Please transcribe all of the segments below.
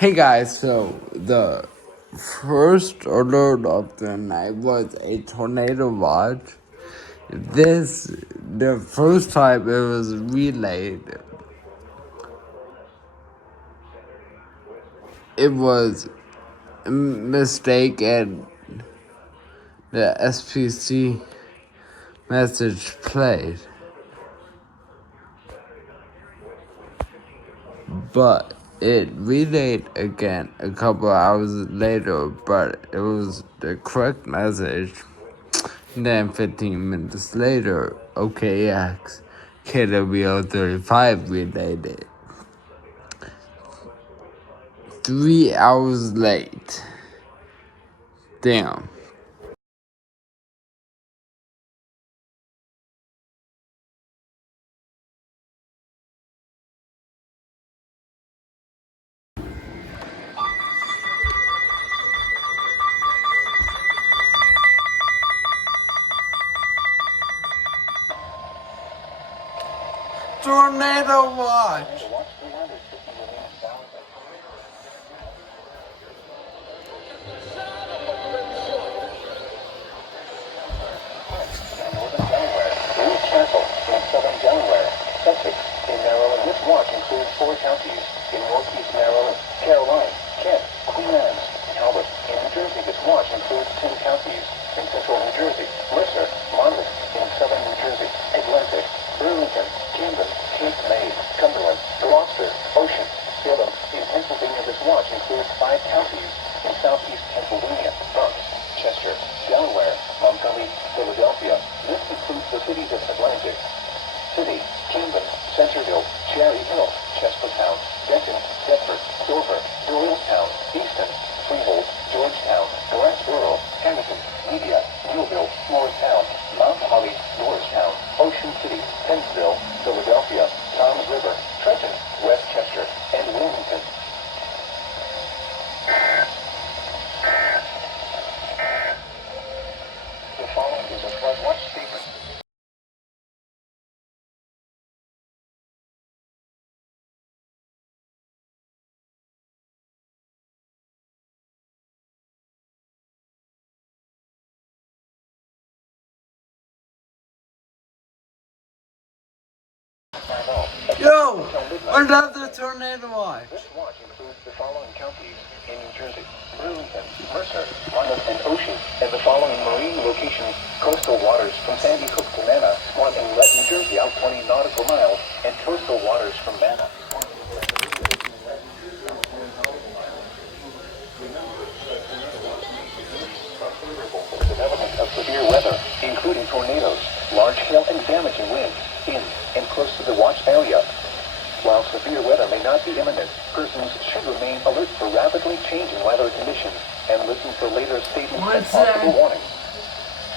Hey guys, so the first alert of the night was a tornado watch. The first time it was relayed, it was a mistake and the SPC message played. But it relayed again a couple hours later, but it was the correct message. Then 15 minutes later, OKX KWO35 relayed it. 3 hours late. Damn. Tornado watch. Sussex. In Maryland, this watch includes 4 counties. In Northeast Maryland, Caroline, Kent, Queen Anne's, Talbot. In New Jersey, this watch includes 10 counties. In Central New Jersey, Mercer, Monmouth. In Southern New Jersey, Atlantic, Burlington, Camden, Cape May, Cumberland, Gloucester, Ocean, Salem. In Pennsylvania, this watch includes 5 counties. In Southeast Pennsylvania, Bucks, Chester, Delaware, Montgomery, Philadelphia. This includes the cities of Atlantic City, Camden, Centerville, Cherry Hill, Chestertown, Denton, Bedford, Dover, Doylestown, Easton, Freehold, Georgetown, Glassboro, Hamilton, Media, Newville, Morristown, Mount Holly, Norristown, Ocean City, Pennsville, Philadelphia, Toms River, Trenton, Westchester, and Wilmington. The following is a flood watch statement. Yo! Another tornado watch. This watch includes the following counties in New Jersey: Burlington, Mercer, Monmouth, and Ocean, and the following marine locations: coastal waters from Sandy Hook to Manna, Squat Inlet, New Jersey, out 20 nautical miles, and coastal waters from Manna. The development of severe weather, including tornadoes, large hail, and damaging winds in and close to the watch area. While severe weather may not be imminent, persons should remain alert for rapidly changing weather conditions and listen for later statements and possible warnings.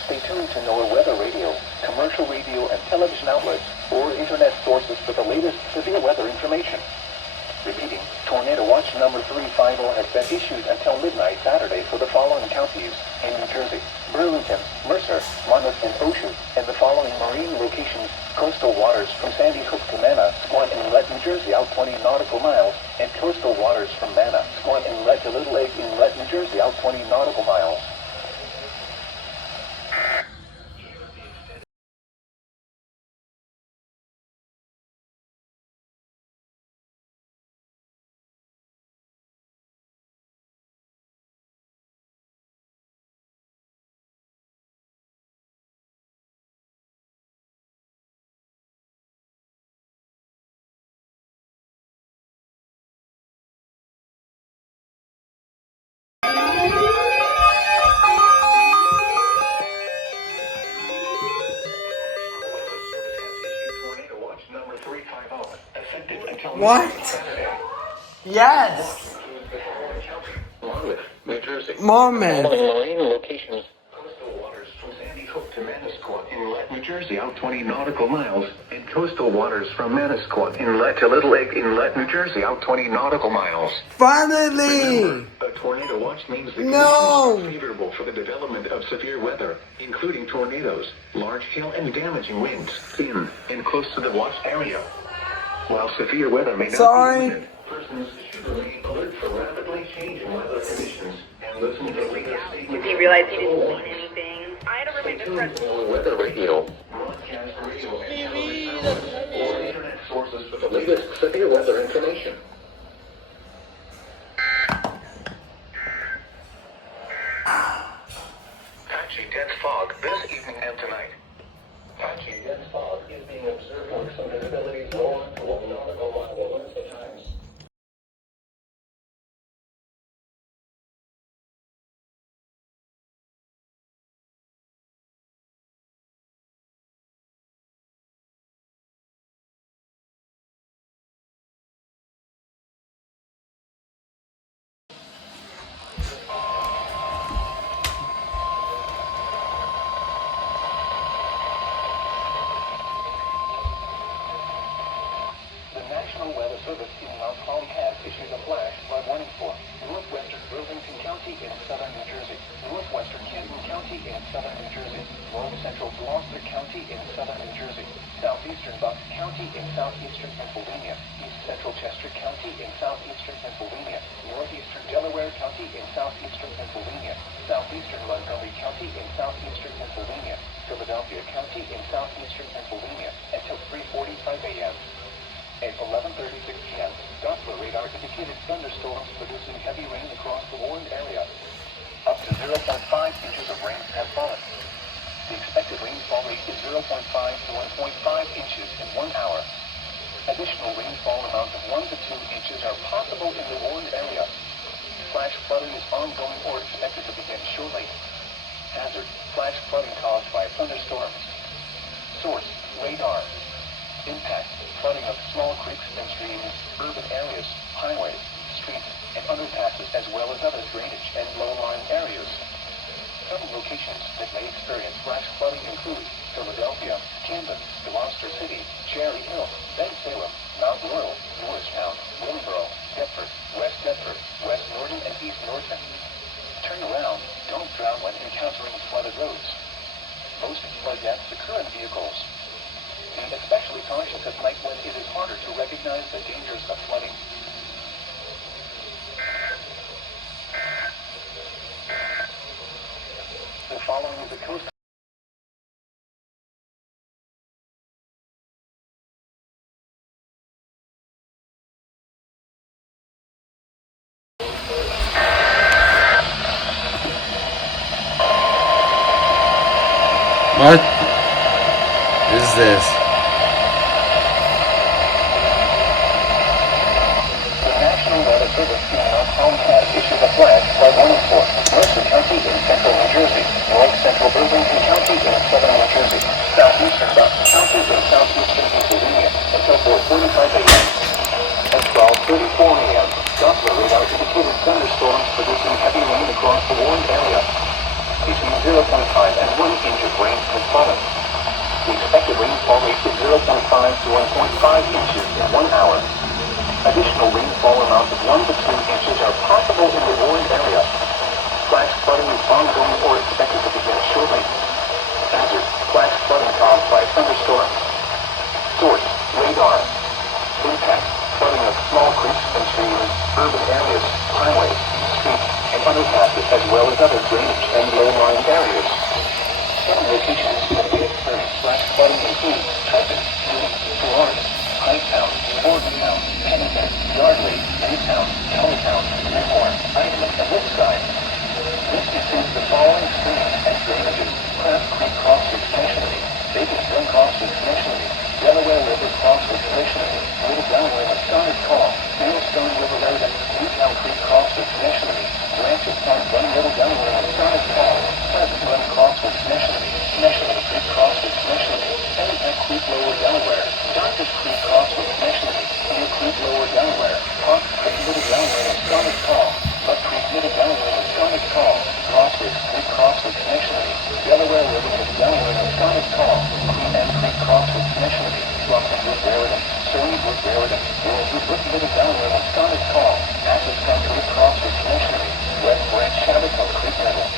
Stay tuned to NOAA Weather Radio, commercial radio and television outlets, or internet sources for the latest severe weather information. Repeating, Tornado Watch number 350 has been issued until midnight Saturday for the following counties in New Jersey: Burlington, Mercer, Monmouth, and Ocean, and the following marine locations: coastal waters from Sandy Hook to Manna, Squat Inlet, New Jersey, out 20 nautical miles, and coastal waters from Manna, Squat Inlet to Little Lake Inlet, New Jersey, out 20 nautical miles. What? Yes! Monmouth, New Jersey. Monmouth. Marine locations. Coastal waters from Sandy Hook to Manasquat Inlet, New Jersey, out 20 nautical miles, and coastal waters from Manasquat Inlet to Little Lake Inlet, New Jersey, out 20 nautical miles. Finally! Remember, a tornado watch means the conditions No! are favorable for the development of severe weather, including tornadoes, large hail, and damaging winds in and close to the watch area. While severe weather may not be imminent, Persons should remain alert for rapidly changing weather conditions and listen to weather statements. Did he realize he didn't mean anything? I had a roommate that's president. Weather radio, broadcast radio, and television outlets, or internet sources for the latest severe weather information. Patchy dense fog this evening and tonight. Patchy dense fog is being observed on some visibility lower to 1 nautical mile below the times. The National Weather Service in Mount Holly has issued a flash flood warning for northwestern Burlington County in southern New Jersey, northwestern Canton County in southern New Jersey, north central Gloucester County in southern New Jersey, southeastern Bucks County in southeastern Pennsylvania, east central Chester County in southeastern Pennsylvania, northeastern Delaware County in southeastern Pennsylvania, southeastern Montgomery County in southeastern Pennsylvania, Philadelphia County in southeastern Pennsylvania until 3:45 a.m. At 11:36 p.m., Doppler radar indicated thunderstorms producing heavy rain across the warned area. Up to 0.5 inches of rain have fallen. The expected rainfall rate is 0.5 to 1.5 inches in 1 hour. Additional rainfall amounts of 1 to 2 inches are possible in the warned area. Flash flooding is ongoing or expected to begin shortly. Hazard: flash flooding caused by thunderstorms. Source: radar. Impact: flooding of small creeks and streams, urban areas, highways, streets, and underpasses, as well as other drainage and low-lying areas. Some locations that may experience flash flooding include Philadelphia, Camden, Gloucester City, Cherry Hill, Bensalem, Mount Laurel, Norristown, Willingboro, Deptford, West Norton, and East Norton. Turn around. Don't drown when encountering flooded roads. Most flood deaths occur in vehicles. Be especially cautious at night when it is harder to recognize the dangers of flooding. The following is a coast. What is this? The National Weather Service in Mount Holly has issued a flash flood warning for Mercer County in central New Jersey, north central Burlington County in southern New Jersey, southeastern Bucks County in southeastern Pennsylvania until 4:45 a.m. At 12:34 a.m., Doppler radar indicated thunderstorms producing heavy rain across the warned area. Between 0.5 and 1 inch of rain has fallen. The expected rainfall rate is 0.5 to 1.5 inches in 1 hour. Additional rainfall amounts of 1 to 2 inches are possible in the warned area. Flash flooding is ongoing or expected to begin shortly. Hazard: flash flooding caused by thunderstorms. Source: radar. Impact: flooding of small creeks and streams, urban areas, highways, streets, and underpasses, as well as other drainage and low-lying areas. Some locations that may experience flash flooding include Trenton, Ewing, Florida, Hightstown, Bordentown, Pennington, Yardley, Newtown, Kellytown, Newborn, Islip, and Woodside. This includes the following streams and drainages: Craft Creek Crossings Nationally, Bacon Spring Crossings Nationally, Delaware River Crossings Nationally, Little Delaware Masconic Call, Millstone River Road, Newtown Creek Crossings Nationally, Branches Pond Run Little Delaware Masconic Call, Pleasant Run Crossings Nationally, National Creek Crossings Nationally, Pennapack Creek Lower Delaware, Doctors Creek Crossings Nationally, Clear Creek Lower Delaware, Hawk Creek Middle Delaware Masconic Call, Buck Creek Middle Delaware Masconic Call, Crosswicks Creek Crossings Nationally, Delaware River Middle Delaware Masconic Call, Queen Anne Creek Crossings Nationally, Rockwood Raritan, Surrey Brook Raritan, Willowwood Brook Middle Delaware Masconic Call, Atchison Creek Crossings Nationally, West Branch Shabbaton Creek Middle,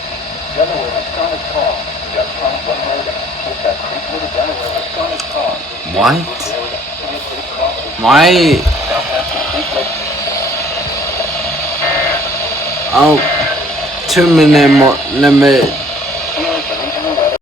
Delaware Masconic Call, Duck Pond Run Raritan, Kitsap Creek Middle Delaware Masconic Call, What? Raritan, Clear Creek Crossings, Why? Southampton Creek Lake, Oh, 2-minute more limit. EAS regional weather.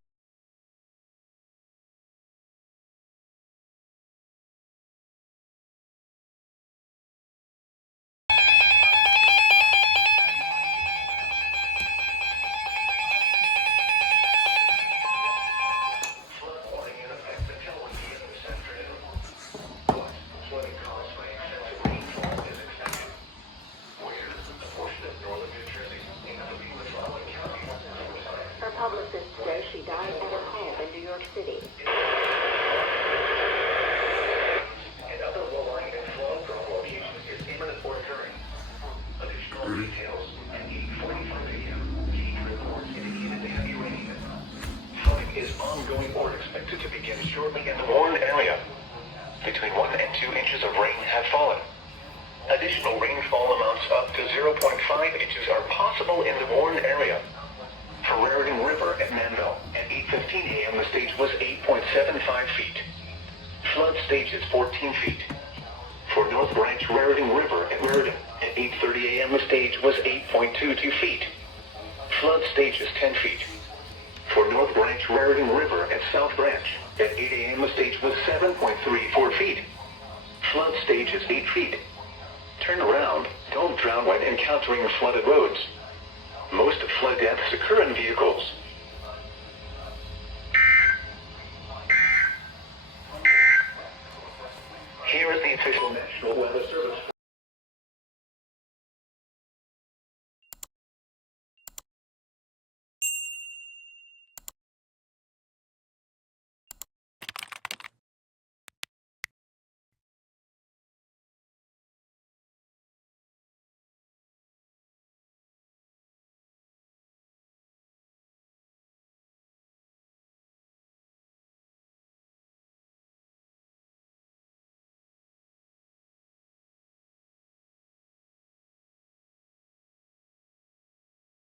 Her publicist says she died at her home in New York City. And other low-lying and flow from locations is imminent or occurring. Additional details at 8:45 a.m. Heat reports indicated heavy rain. Flooding is ongoing or expected to begin shortly in the warned area. Between 1 and 2 inches of rain have fallen. Additional rainfall amounts up to 0.5 inches are possible in the warned area. For Raritan River at Manville, at 8:15 a.m. the stage was 8.75 feet. Flood stage is 14 feet. For North Branch Raritan River at Raritan, at 8:30 a.m. the stage was 8.22 feet. Flood stage is 10 feet. For North Branch Raritan River at South Branch, at 8 a.m. the stage was 7.34 feet. Flood stage is 8 feet. Turn around, don't drown when encountering flooded roads. Most flood deaths occur in vehicles.